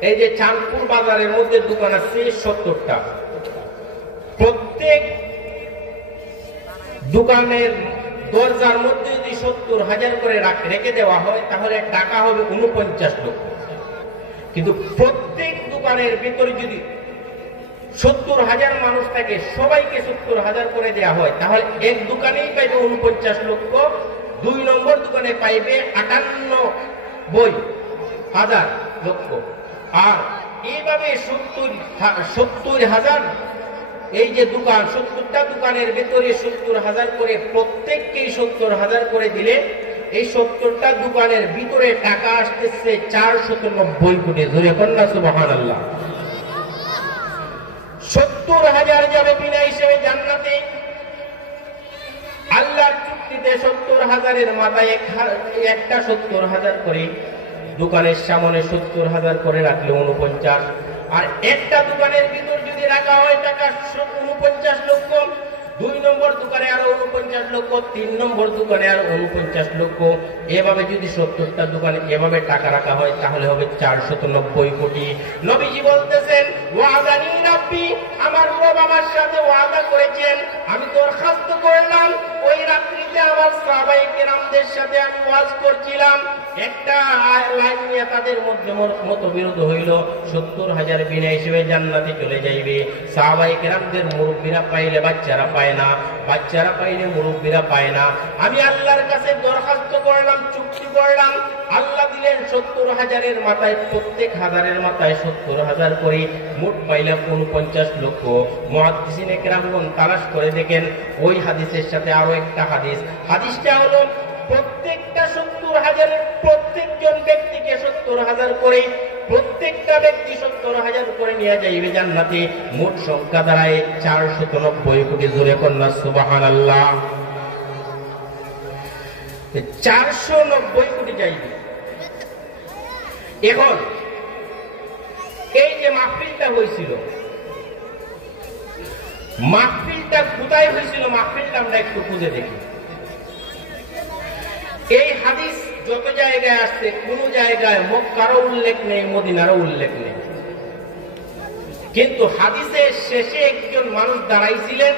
এই যে চাঁদপুর বাজারের মধ্যে দোকান আছে 70টা, প্রত্যেক দোকানের দরজার মধ্যে যদি 70,000 করে রেখে দেওয়া হয়, তাহলে টাকা হবে 49 লক্ষ। কিন্তু প্রত্যেক দোকানের ভিতরে যদি 70,000 মানুষ থাকে, সবাইকে 70,000 করে দেওয়া হয়, তাহলে এক দোকানেই পাইবে 49 লক্ষ, 2 নম্বর দোকানে পাইবে 98,000 লক্ষ। আর এইভাবে 70,000 এই যে দোকান, 70টা দোকানের ভেতরে 70,000 করে, প্রত্যেককেই 70,000 করে দিলে এই 70টা দোকানের ভিতরে টাকা আসতেছে 490 কোটি। ধরে কন্যা সুবহানাল্লাহ। 70,000 যাবে বিনা হিসেবে জান্নাতে। আল্লাহর চুক্তিতে 70,000-এর মাথায় একটা 70,000 করে, দোকানের সামনে 70,000 করে রাখলে 49, আর একটা দোকানের ভিতর যদি রাখা হয় টাকা 49 লক্ষ, 2 নম্বর দোকানে আরো 49 লক্ষ, 3 নম্বর দোকানে আরো 49 লক্ষ, এভাবে যদি 70টা দোকানে এভাবে টাকা রাখা হয়, তাহলে হবে 490 কোটি। নবীজি বলতেছেন, ওয়াদানি রাব্বি, আমার রব আমার সাথে ওয়াদা করেছেন। আমি দরখাস্ত করলাম, ওই রাত্রিতে আমার সাহাবায়ে কেরামদের সাথে আমি ওয়াজ করছিলাম, একটা লাইন নিয়ে তাদের মধ্যে মতবিরোধ হইল। 70,000 বিনা হিসেবে জান্নাতে চলে যাইবে। সাহাবায়ে কেরামদের মুরব্বীরা পাইলে বাচ্চারা পায় না, বাচ্চারা পাইলে মুরব্বীরা পায় না। আমি আল্লাহর কাছে দরখাস্ত করলাম, চুক্তি করলাম, আল্লাহ দিলেন 70,000-এর মাথায়, প্রত্যেক হাজারের মাথায় 70,000 করে, মোট পাইলাম 49 লক্ষ। মুহাদ্দিসিনে কেরামগণ তালাশ করে দেখেন ওই হাদিসের সাথে আরো একটা হাদিসটা হলো প্রত্যেকটা 70,000-এর প্রত্যেকজন ব্যক্তিকে 70,000 করে, প্রত্যেকটা ব্যক্তি 70,000 করে নিয়ে যাইবে জান্নাতে। মোট সংখ্যা দাঁড়ায় 490 কোটি। জোরে কন্যা সুবহানাল্লাহ। 490 কোটি যাইবে। এখন এই যে মাহফিলটা হয়েছিল, মাহফিলটা কোথায় হয়েছিল, মাহফিলটা আমরা একটু খুঁজে দেখি। এই হাদিস যত জায়গায় আসছে কোন জায়গায় মক্কারও উল্লেখ নেই, মদিনারও উল্লেখ নেই। কিন্তু হাদিসের শেষে একজন মানুষ দাঁড়াইছিলেন,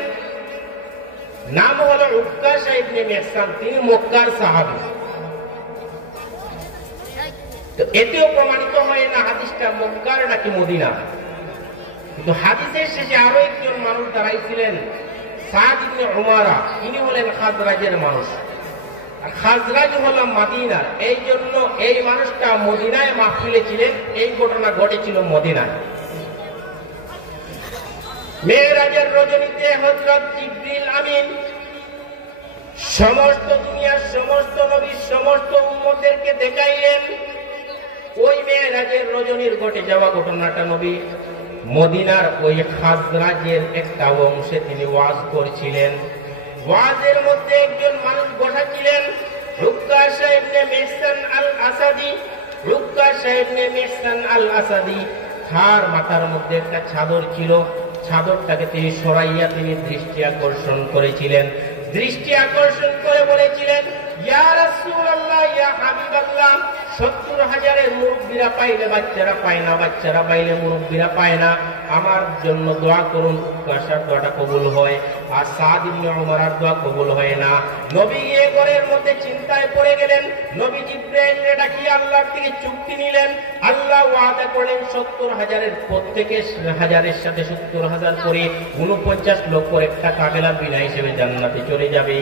নাম হলো উকাশা ইবনে মিহসান, তিনি মক্কার সাহাবী। তো এতেও প্রমাণিত হয় না হাদিসটা মক্কার নাকি মদিনা। কিন্তু হাদিসের শেষে আরো একজন মানুষ দাঁড়াইছিলেন, সাদ ইবনে উমারা, তিনি হলেন খাজরাজের মানুষ, আর খাজরাজ হলো মদিনার। এই জন্য এই মানুষটা মদিনায় মাহফিলে ছিলেন। এই ঘটনা ঘটেছিল মদিনায়। মেরাজের রজনীতে হযরত জিবরিল আমিন সমস্ত দুনিয়ার সমস্ত নবী সমস্ত উম্মতদেরকে দেখাইলেন। ওই মেরাজের রজনীর ঘটে যাওয়া ঘটনাটা নবী মদিনার ওই খাজরাজের একটা অংশে তিনি ওয়াজ করছিলেন। ওয়াজের মধ্যে একজন মানুষ বসা ছিলেন, উকাশা ইবনে মিহসান আল আসাদি। উকাশা ইবনে মিহসান আল আসাদি, তার মাথার মধ্যে একটা চাদর ছিল, চাদরটাকে তিনি সরাইয়া তিনি দৃষ্টি আকর্ষণ করেছিলেন। দৃষ্টি আকর্ষণ করে বলেছিলেন, ইয়া রাসূলুল্লাহ, ইয়া হাবিবাল্লাহ, ৭০,০০০ মুরব্বীরা পাইলে বাচ্চারা পায় না, বাচ্চারা পাইলে মুরব্বীরা পায় না, আমার জন্য দোয়া করুন। উকাশার দোয়াটা কবুল হয়, আর সাদ ইবনে উমারার দোয়া কবুল হয় না। নবী এই ঘরের মধ্যে চিন্তায় পড়ে গেলেন। নবী জিবরাইলকে ডাকিয়ে আল্লাহর থেকে চুক্তি নিলেন। আল্লাহ ওয়াদা করলেন ৭০,০০০-এর প্রত্যেকের হাজারের সাথে ৭০,০০০ করে ৪৯ লক্ষর একটা কাফেলা বিনা হিসেবে জান্নাতে চলে যাবে।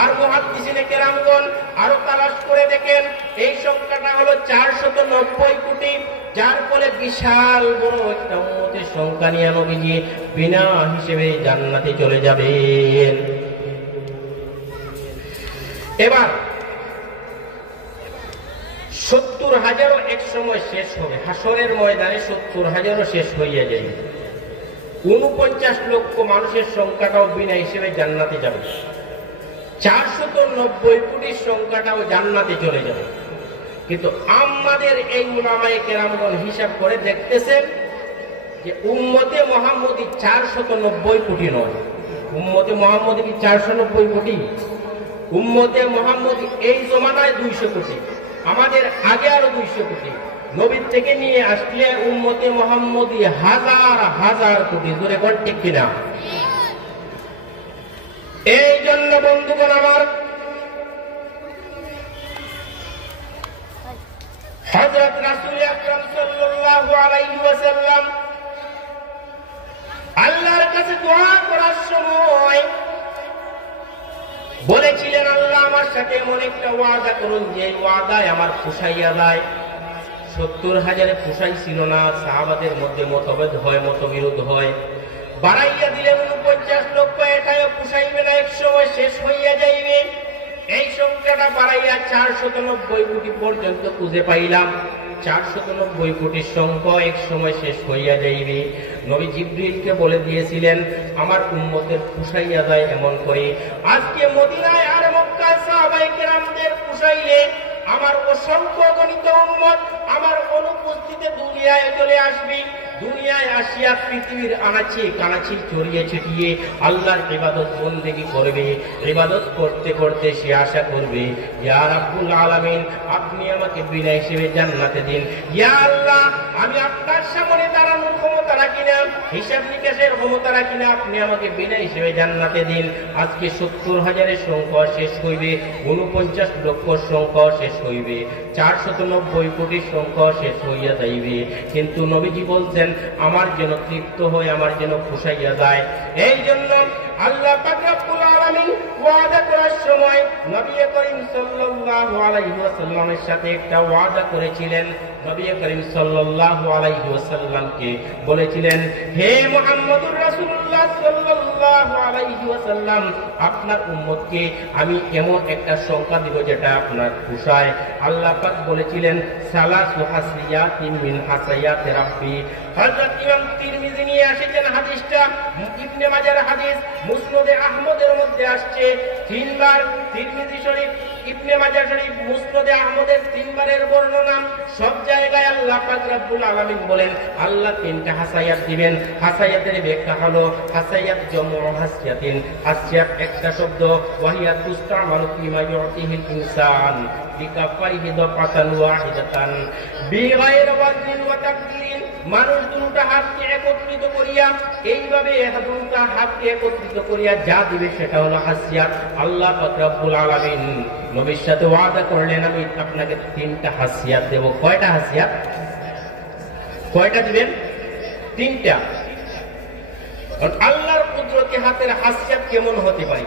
আর মুহাদ্দিসিনে কেরামগণ আরো তালাশ করে দেখেন, এই সংখ্যাটা হলো ৪৯০ কোটি, যার ফলে বিশাল বড় একটা উম্মতের সংখ্যা নিয়ে নবীজি বিনা হিসেবে জান্নাতে চলে যাবেন। এবার ৭০,০০০ এক সময় শেষ হবে, হাসরের ময়দানে ৭০,০০০ শেষ হইয়া যাবে। ৪৯ লক্ষ মানুষের সংখ্যাটাও বিনা হিসেবে জান্নাতে যাবে। ৪৯০ কোটির সংখ্যাটাও জান্নাতে চলে যাবে। কিন্তু আমাদের এই উলামায়ে কেরামগণ হিসাব করে দেখতেছেন যে উম্মতে মুহাম্মদী ৪৯০ কোটি নয়। উম্মতে মুহাম্মদী কি ৪৯০ কোটি? উম্মতে মুহাম্মদী এই জমানায় ২০০ কোটি, আমাদের আগে আরো ২০০ কোটি। নবীর থেকে নিয়ে আসলে উম্মতে মুহাম্মদী হাজার হাজার কোটি। জোরে কোন ঠিক কিনা? এই জন্য বন্ধুগণ আমার, হযরত রাসূল আকরাম সাল্লাল্লাহু আলাইহি ওয়াসাল্লাম আল্লাহর কাছে দোয়া করার সময় বলেছিলেন, আল্লাহ আমার সাথে এমন একটা ওয়াদা করুন যে ওয়াদায় আমার পোষাইয়া যায়। ৭০,০০০ পোষাইছিল না, সাহাবাদের মধ্যে মতভেদ হয়, মতবিরোধ হয়। বাড়াইয়া দিলে ৪৯ লক্ষ, এটাও পোষাইবে না, এক সময় শেষ হইয়া যাইবে। এই সংখ্যাটা বাড়াইয়া ৪৯০ কোটি পর্যন্ত খুঁজে পাইলাম। ৪৯০ কোটির সংখ্যা এক সময় শেষ হইয়া যাইবে। নবী জিবরিলকে বলে দিয়েছিলেন আমার উম্মতের পুষাইয়া যায় এমন করে। আজকে মদিনায় আর মক্কায় সাহাবায়ে কেরামদের পুষাইলে আমার অসংখ্য গণিত উম্মত আমার অনুপস্থিতিতে দুনিয়ায় চলে আসবে। দুনিয়ায় আসিয়া পৃথিবীর আনাচে কানাচে ছড়িয়ে ছিটিয়ে আল্লাহর ইবাদত বন্দেগী করবে। ইবাদত করতে করতে সে আশা করবে, ইয়া রাব্বুল আলামিন, আপনি আমাকে বিনা হিসেবে জান্নাতে দিন। ইয়া আল্লাহ, আমি আপনার সামনে দাঁড়ানোর ক্ষমতা রাখি না, হিসাব নিকাশের ক্ষমতা রাখি না, আপনি আমাকে বিনা হিসেবে জান্নাতে দিন। আজকে ৭০,০০০-এর সংখ্যা শেষ হইবে, ৪৯ লক্ষ সংখ্যা শেষ হইবে, ৪৯০ কোটির সংখ্যা শেষ হইয়া যাইবে। কিন্তু নবীজি বলছেন আমার যেন তৃপ্ত হয়, আমার যেন খুশাইয়া যায়। এই জন্য আল্লাহ পাক রব্বুল আলামিন ওয়াদা করার সময় নবী করিম সাল্লাল্লাহু আলাইহি ওয়াসাল্লামের সাথে একটা ওয়াদা করেছিলেন। নবী করিম সাল্লাল্লাহু আলাইহি ওয়াসাল্লামকে বলেছিলেন, হে মুহাম্মদুর রাসূলুল্লাহ সাল্লাল্লাহু আলাইহি ওয়াসাল্লাম, আপনার উম্মতকে আমি এমন একটা সংখ্যা দিব যেটা আপনার খুশায়। আল্লাহ পাক বলেছিলেন, সালাসু হাসিয়াতিন মিন হাসায়াতি রাব্বি। হযরত ইমাম তিরমিজি নিয়ে এসেছেন হাদিসটা, ইবনে মাজার হাদিস, মুসনাদে আহমদের মধ্যে আসছে। ৩ বার তিরমিজি শরীফ ইবনে মাজাহ শরীফ, মুসনাদে আহমদের 3 বারের বর্ণনা। সব জায়গায় আল্লাহ পাক রব্বুল আলামিন বলেন আল্লাহ 3টা হাসায়াত দিবেন। হাসায়াতের ব্যাখ্যা হলো হাসায়াত জমু হাসিয়াতিন, হাসিয়াত একটা শব্দ, ওয়াহিয়া তুস্তামালু ফিমা ইউতিহিল ইনসান বিকাফাইহি দাফাতান ওয়াহিদাতান বিগাইরি ওয়াজনিন ওয়া তাকদিরিন। মানুষ দুটো হাতকে একত্রিত করিয়া, এইভাবে দুটো হাতকে একত্রিত করিয়া যা দিবে সেটা হলো হাসিয়াত। আল্লাহ পাক রব্বুল আলামিন নবীর সাথে ওয়াদা করলেন আমি আপনাকে 3টা হাসিয়াত দেব। কয়টা হাসিয়াত? কয়টা দিবেন? 3টা। আল্লাহর কুদরতি হাতের হাসিয়াত কেমন হতে পারে?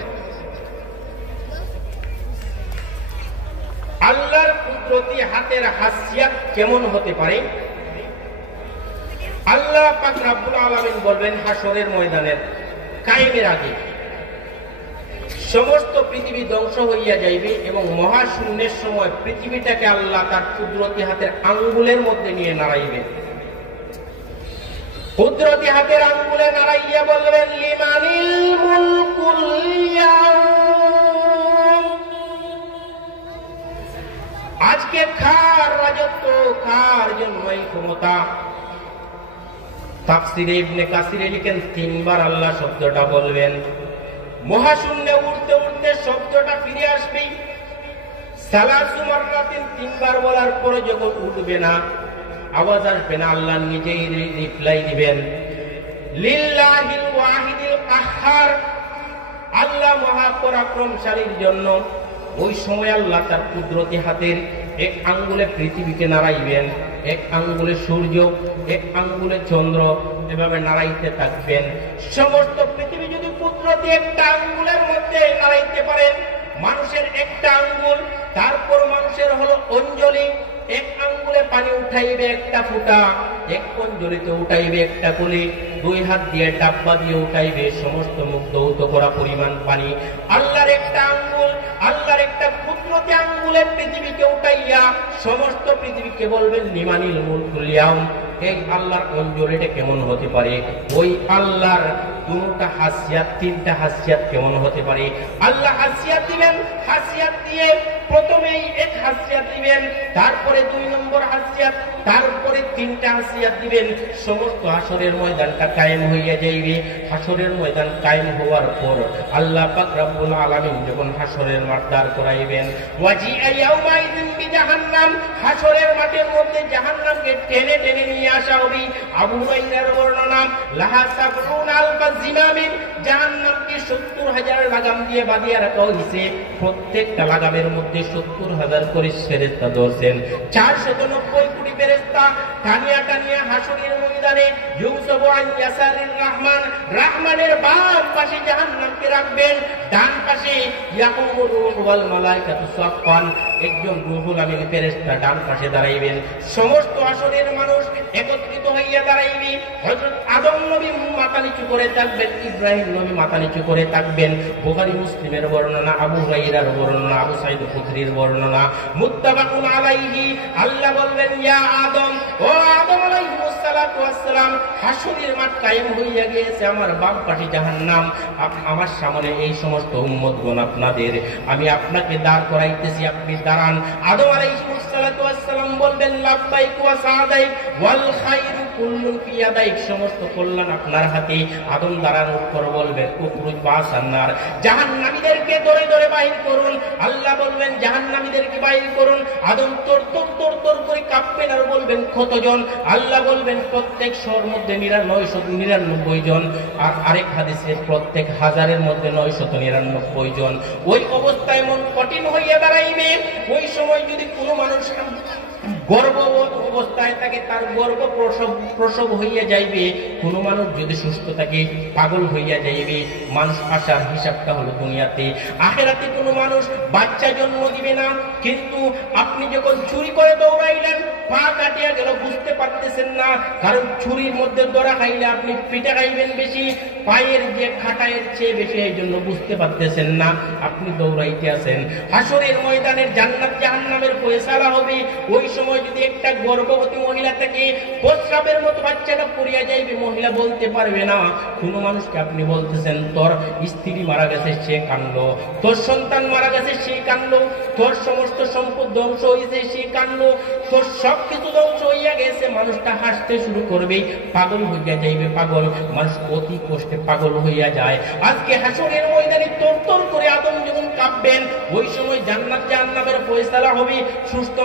আল্লাহর কুদরতি হাতের হাসিয়াত কেমন হতে পারে? আল্লাহ পাক রব্বুল আলামিন বলবেন হাসরের ময়দানের কায়েমের আগে সমস্ত পৃথিবী ধ্বংস হইয়া যাইবে এবং মহাশূন্যের সময় পৃথিবীটাকে আল্লাহ তার কুদরতি হাতের আঙ্গুলের মধ্যে নিয়ে নাড়াইবেন। কুদরতি হাতের আঙ্গুলে নাড়াইয়া বলবেন লিমানিল মুলকুল ইয়াউম, আজকে কার রাজত্ব, কার জন্য এই ক্ষমতা? তাফসীরে ইবনে কাসিরে লিখেন 3 বার আল্লাহ শব্দটা বলবেন। মহাশূন্যে উড়তে উড়তে শব্দটা ফিরে আসবে। সালাসু মাররাতিন 3 বার বলার পরে যখন উঠবে না, আওয়াজ আসবে না, আল্লাহ নিজেই রিপ্লাই দিবেন লিল্লাহিল ওয়াহিদিল কাহ্হার, আল্লাহ মহাপরাক্রমশালীর জন্য। ওই সময় আল্লাহ তার কুদরতি হাতের এক আঙ্গুলে পৃথিবীকে নাড়াইবেন, এক আঙ্গুলে সূর্য, এক আঙ্গুলে চন্দ্র, এভাবে নাড়াইতে থাকবেন। সমস্ত পৃথিবী যদি কুদরতি একটা আঙ্গুলের মধ্যে নাড়াইতে পারেন, মানুষের একটা আঙ্গুল, তারপর মানুষের হলো অঞ্জলি, এক আঙ্গুলে পানি উঠাইবে একটা ফুটা, এক অঞ্জলিতে উঠাইবে একটা কলি, 2 হাত দিয়ে ডাব্বা দিয়ে উঠাইবে সমস্ত মুখ দৌত করা পরিমাণ পানি। আল্লাহর একটা আঙ্গুল, আল্লাহর একটা কুদরতি আঙ্গুলে পৃথিবীকে উঠাইয়া সমস্ত পৃথিবীকে বলবেন লিমানিল মুলকুল ইয়াউম। এই আল্লাহর অঞ্জলিটা কেমন হতে পারে? ওই আল্লাহর 2টা হাসিয়াত, 3টা হাসিয়াত কেমন হতে পারে? আল্লাহ হাসিয়াত দিবেন, হাসিয়াত দিয়ে প্রথমেই এক হাসিয়াত দিবেন, তারপরে 2 নম্বর হাসিয়াত, তারপরে 3টা হাসিয়াত দিবেন। সমস্ত হাসরের ময়দানটা কায়েম হইয়া যাইবে। হাসরের ময়দান কায়েম হওয়ার পর আল্লাহ পাক রব্বুল আলামিন যখন হাসরের মাঠ দাঁড় করাইবেন, ওয়াজিআ ইয়াউমাইযিন বিজাহান্নাম, হাসরের মাঠের মধ্যে জাহান্নামকে টেনে টেনে নিয়ে আসা হবে। আবু হুরায়রার বর্ণনা, লাহা সাবউনা আলফা জিমামিন, জাহান্নামকে 70,000 লাগাম দিয়ে বাঁধিয়ে রাখা হয়েছে। প্রত্যেকটা লাগামের মধ্যে 70,000 করে ফেরেশতা ধরছেন। 490 কোটি ফেরেশতা টানিয়া টানিয়া হাসরের ময়দানে ইউসুফু আন ইয়াসারির রহমান, রহমানের বাম পাশে জাহান্নামকে রাখবেন, ডান পাশে ইয়াকুমুর রূহ ওয়াল মালায়েকাতু সাফফান, একজন রূহুল আমিন ফেরেশতা ডান পাশে দাঁড়াইবেন। সমস্ত হাসরের মানুষ একত্রিত হইয়া দাঁড়াইবে। হযরত আদম নবী মাথা নিচু করে থাকবেন, ইব্রাহিম নবী মাথা নিচু করে থাকবেন। বুখারী মুসলিমের বর্ণনা, আবু হুরায়রার বর্ণনা, আবু সাঈদ খুদরির বর্ণনা, মুত্তাফাকুন আলাইহি। আল্লাহ বলবেন ইয়া আদম, ও আদম আলাইহিস সালাতু ওয়াস সালাম, হাসরের মাঠ কায়েম হইয়া গিয়েছে, আমার বাম পাশে জাহান্নাম, আমার সামনে এই সমস্ত উম্মতগণ আপনাদের, আমি আপনাকে দাঁড় করাইতেছি, আপনি দাঁড়ান। আদম আলাইহিস সালাতু ওয়াস সালাম বলবেন লাব্বাইক ওয়া সাদাইক ওয়াল খায়রু কুল্লুন ফি ইয়াদাইক, সমস্ত কল্যাণ আপনার হাতে। আদম দাঁড়ানোর পর বলবেন উখরুজ বাসান্নার, জাহান্নামীদেরকে ধরে ধরে বাহির করুন। আল্লাহ বলবেন জাহান্নামীদেরকে বাহির করুন। আদম তোর তোর তোর তোর করে কাঁপবেন আর বলবেন কতজন? আল্লাহ বলবেন প্রত্যেক শহর মধ্যে 999 জন, আর আরেক হাদিসে প্রত্যেক হাজারের মধ্যে 999 জন। ওই অবস্থায় মন কঠিন হইয়া দাঁড়াইবে। ওই সময় যদি কোনো মানুষ গর্ভবত অবস্থায় থাকে, তার গর্ভ প্রসব হইয়া যাইবে। কোন মানুষ যদি সুস্থ থাকে, পাগল হইয়া যাইবে। মানুষ আসার হিসাবটা হলো দুনিয়াতে। আখিরাতে কোনো মানুষ বাচ্চা জন্ম দিবে না। কিন্তু আপনি যখন চুরি করে দৌড়াইলেন, পা কাটিয়া গেল, বুঝতে পারতেছেন না, কারণ চুরির মধ্যে ধরা খাইলে আপনি পিঠা খাইবেন বেশি, পায়ের যে খাটায়ের চেয়ে বেশি, এই জন্য বুঝতে পারতেছেন না, আপনি দৌড়াইতে আছেন। হাসরের ময়দানের জান্নাত জাহান্নামের ফয়সালা হবে। ওই সময় সময় যদি একটা গর্ভবতী মহিলা থেকে প্রস্রাবের মতো বাচ্চাটা পড়িয়া যাইবে, মহিলা বলতে পারবে না। কোন মানুষকে আপনি বলতেছেন তোর স্ত্রী মারা গেছে সে কান্দলো, তোর সন্তান মারা গেছে সে কান্দলো, তোর সমস্ত সম্পদ ধ্বংস হয়েছে সে কান্দলো, তোর সবকিছু ধ্বংস হইয়া গেছে, মানুষটা হাসতে শুরু করবে, পাগল হইয়া যাইবে। পাগল মানুষ অতি কষ্টে পাগল হইয়া যায়। আজকে হাসরের ময়দানে তোর করে আদম যখন কাঁপবেন, ওই সময় জান্নাত জাহান্নামের ফয়সালা হবে। সুস্থ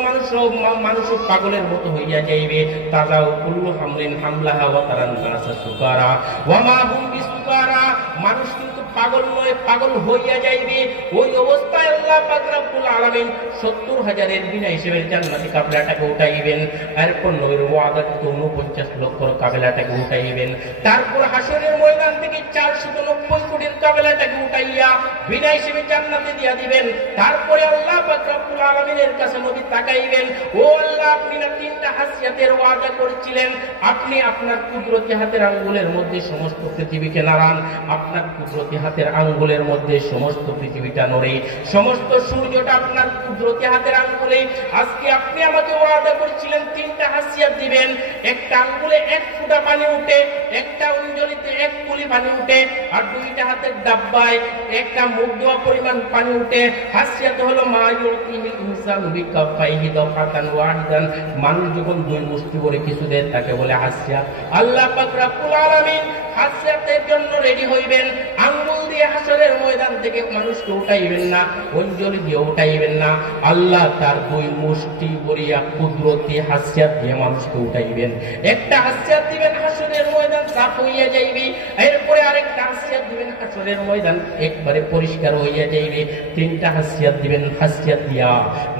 মানুষও পাগলের মতো হইয়া যাইবে। তাজাও কুল্লু হামলিন হামলাহা ওয়া তারান নাসা সুকারা ওয়া মা হুম বিসুকারা। মানুষ কিন্তু পাগল নয়, পাগল হইয়া যাইবে। ওই অবস্থায় আল্লাহ পাক রব্বুল আলামিন 70,000-এর বিনা হিসেবের জান্নাতি কাফেলাটাকে উঠাইবেন। এরপর নবীর ওয়াদা 49 লক্ষ কাফেলাটাকে উঠাইবেন। তারপর হাসরের ময়দান থেকে 490 কোটির কাফেলাটাকে উঠাইয়া বিনা হিসেবে জান্নাতে দিয়া দিবেন। তারপরে আল্লাহ পাক রব্বুল আলামিনের কাছে নবী তাকাইবেন, ও আল্লাহ, আপনি না 3টা হাসিয়াতের ওয়াদা করেছিলেন, আপনি আপনার কুদরতি হাতের আঙ্গুলের মধ্যে সমস্ত পৃথিবীকে নাড়ান, আপনার কুদরতি হাতের আঙ্গুলের মধ্যে সমস্ত পৃথিবীটা নড়ে, সমস্ত সূর্যটা আপনার কুদরতি হাতের আঙ্গুলে। আজকে আপনি আমাকে ওয়াদা করেছিলেন 3টা হাসিয়াত দিবেন, একটা আঙ্গুলে 1 ফোঁটা পানি উঠে, একটা অঞ্জলিতে 1 কুলি পানি উঠে, আর 2টা হাতের ডাব্বায় একটা মুখ ধোয়া পরিমাণ পানি উঠে। হাসিয়াত হলো মা ইউতিহিল ইনসানু বিকাফাইহি দাফাতান ওয়াহিদান। মানুষ যখন 2 মুষ্টি ভরে কিছু দেয় তাকে বলে হাসিয়াত। আল্লাহ পাক রব্বুল আলামিন হাসিয়াতের জন্য রেডি হইবেন। আঙ্গুল দিয়ে হাসরের ময়দান থেকে মানুষকে উঠাইবেন না, অঞ্জলি দিয়ে উঠাইবেন না। আল্লাহ তার 2 মুষ্টি ভরিয়া কুদরতি হাসিয়াত দিয়ে মানুষকে উঠাইবেন। একটা হাসিয়াত দিবেন, হাসরের ময়দান সাফ হইয়া যাইবে। এরপরে আরেকটা হাসিয়াত দিবেন, হাসরের ময়দান একবারে পরিষ্কার হইয়া যাইবে। 3টা হাসিয়াত দিবেন। হাসিয়াত দিয়া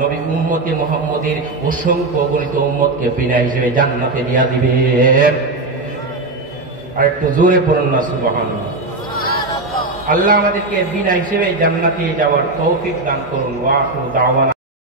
নবী উম্মতে মুহাম্মদের অসংখ্য অগণিত উম্মতকে বিনা হিসেবে জান্নাতে দিয়া দিবেন। আর একটু জোরে পড়ুন না সুবহানাল্লাহ। আল্লাহ আমাদেরকে বিনা হিসেবে জান্নাতে যাওয়ার তৌফিক দান করুন। ওয়া আখিরু দাওয়ানা।